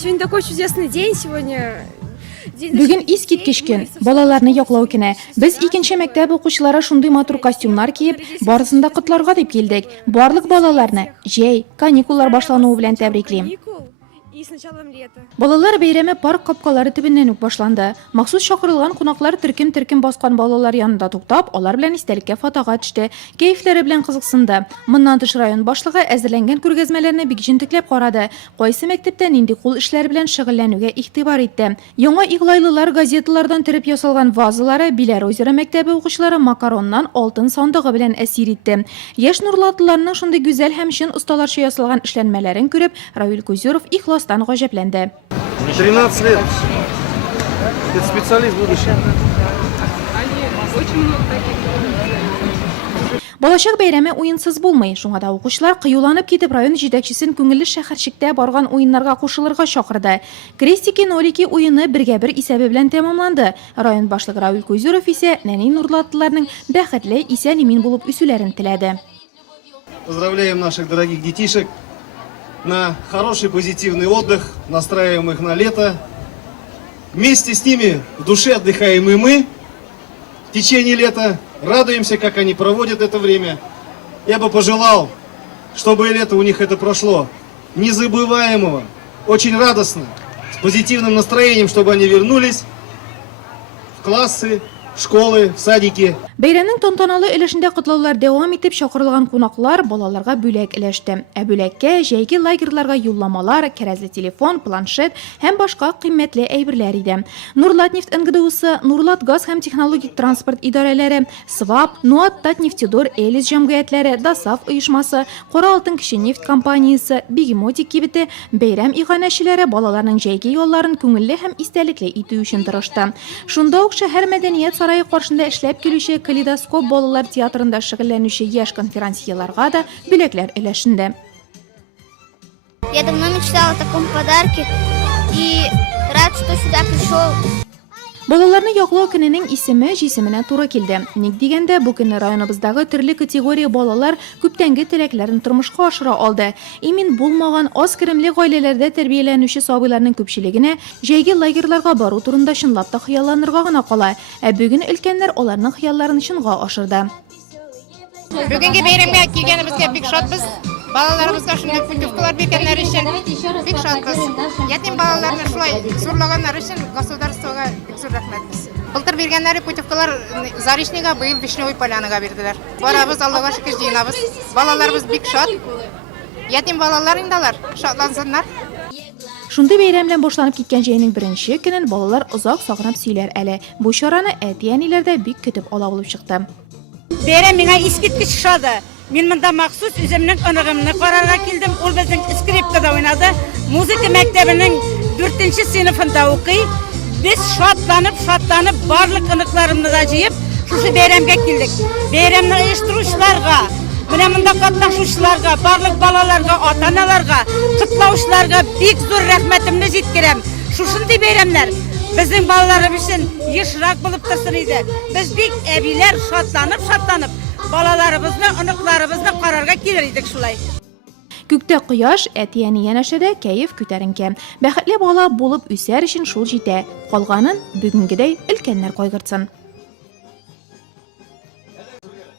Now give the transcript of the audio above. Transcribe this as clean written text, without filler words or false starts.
Сегодня такой чудесный день, сегодня... Бүгін искиткеч күн, балаларны яклау көне. Біз икенче мәктәп укучылары шундый матур костюмнар киеп, барысында котларга дип килдек. Барлык балаларны җәй, каникуллар башлануы белән тәбриклим. И с началом лета. Балалар бәйрәме парк капкалары төбеннән үк башланды. Махсус чакырылган кунаклар төркем баскан балалар янында туктап, алар белән истәлеккә фотога төште. Кәефләре белән кызыксынды. Моннан тыш район башлыгы әзерләнгән күргәзмәләрне бик җентекләп карады. Кайсы мәктәптә нинди кул эшләре белән шөгыльләнүгә игътибар итте. Яңа иглайлылар газеталардан төреп ясалган вазалары Биләр озеро мәктәбе укучылары макароннан алтын сандыгы белән әсир итте. Яшь нурлатлыларның шундый гүзәл һәм чын осталарча ясалган эшләнмәләрен күреп, Равил Кузеров ихластан гаҗәпләнде. 13 лет. Это специалист будущего. Балачак бәйрәме уенсыз булмый. Шуңа да укучылар кыюланып китеп район җитәкчесен күңелле шәһәрчектә барган уеннарга кушылырга чакырды. Крестики-нолики уены 1-1 исәбе белән тәмамланды. Район башлыгы Равил Кузеров исә нәни нурлатлыларның бәхетле, исән-имин булып үсүләрен теләде. Поздравляем наших дорогих детишек на хороший позитивный отдых, настраиваем их на лето. Вместе с ними в душе отдыхаем и мы. В течение лета радуемся, как они проводят это время. Я бы пожелал, чтобы лето у них это прошло незабываемого, очень радостно, с позитивным настроением, чтобы они вернулись в классы, школы, в садики. Бәйрәмнең тантаналы өлешендә котлаулар дәвам итеп чакырылган кунаклар балаларга бүләк өләште. Бүләккә җәйге лагерьларга юлламалар, кәрәзле телефон, планшет һәм башка кыйммәтле әйберләр иде. Нурлатнефть НГДУсы, Нурлатгаз һәм технологик транспорт идарәләре, СВАП, Нуат Татнефтедор, Элис җәмгыятьләре, ДАСАФ оешмасы, Кара Алтын кече нефть компаниясе, Бегемотик кибете бәйрәм иганәчеләре балаларның җәйге юлларын күңелле һәм истәлекле итү өчен тырышты. Шунда ук шәһәр мәдәният сарае каршында эшләп килүче Калейдоскоп балалар театрында шөгыльләнүче яшь конферансьеларга да бүләкләр өләшенде. Я давно мечтала о таком подарке и рад, что сюда пришел. Балаларны яклау көненең исеме җисеменә туры килде. Ник дигәндә, бу көнне районыбыздагы төрле категория балалар күптәнге теләкләрен тормышка ашыра алды. Имин булмаган аз керемле гаиләләрдә тәрбияләнүче сабыйларның күпчелегенә җәйге лагерьларга бару турында чынлап та хыялланырга гына кала. Бүген өлкәннәр аларның хыялларын чынга ашырды. Бүгенге бәйрәмгә килгәнебезгә бик шатбыз. Балаларыбызга шундый путевкалар биргәннәр өчен бик шатбыз. Ятим балаларны шулай зурлаганнар өчен государствога бик зур рәхмәтбез. Былтыр биргәннәре путевкалар Заречныйга, быел Вишневый Полянага бирделәр. Барабыз, Аллага шөкер, җыенабыз. Балаларыбыз бик шат. Ятим балалар инде алар, шатлансыннар. Шундый бәйрәм белән башланып киткән җәйнең беренче көнен балалар озак сагынып сөйләр әле. Бу чараны әти-әниләр дә бик көтеп ала булып чыкты. Бәйрәм миңа искиткеч шады. Мин монда махсус үземнең ыныгымны карарга килдем. Ул безнең скрипкада уйнады. Музыка мәктәбенең 4нче сыйныфында укый. Без шатланып, барлык ыныкларымны да җыеп, шушы бәйрәмгә килдек. Бәйрәмне оештыручыларга, менә монда катнашучыларга, барлык балаларга, ата-аналарга, котлаучыларга бик зур рәхмәтемне җиткерәм. Шушындый бәйрәмнәр безнең балаларыбыз өчен ешрак булып торсын иде. Без бик әбиләр шатланып, балаларыбызны, ыныкларыбызны карарга килер идек шулай. Күктә кояш, әти-әни янәшәдә кәеф күтәренке. Бәхетле бала булып үсәр өчен шул җитә. Калганын бүгенгедәй өлкәннәр кайгыртсын.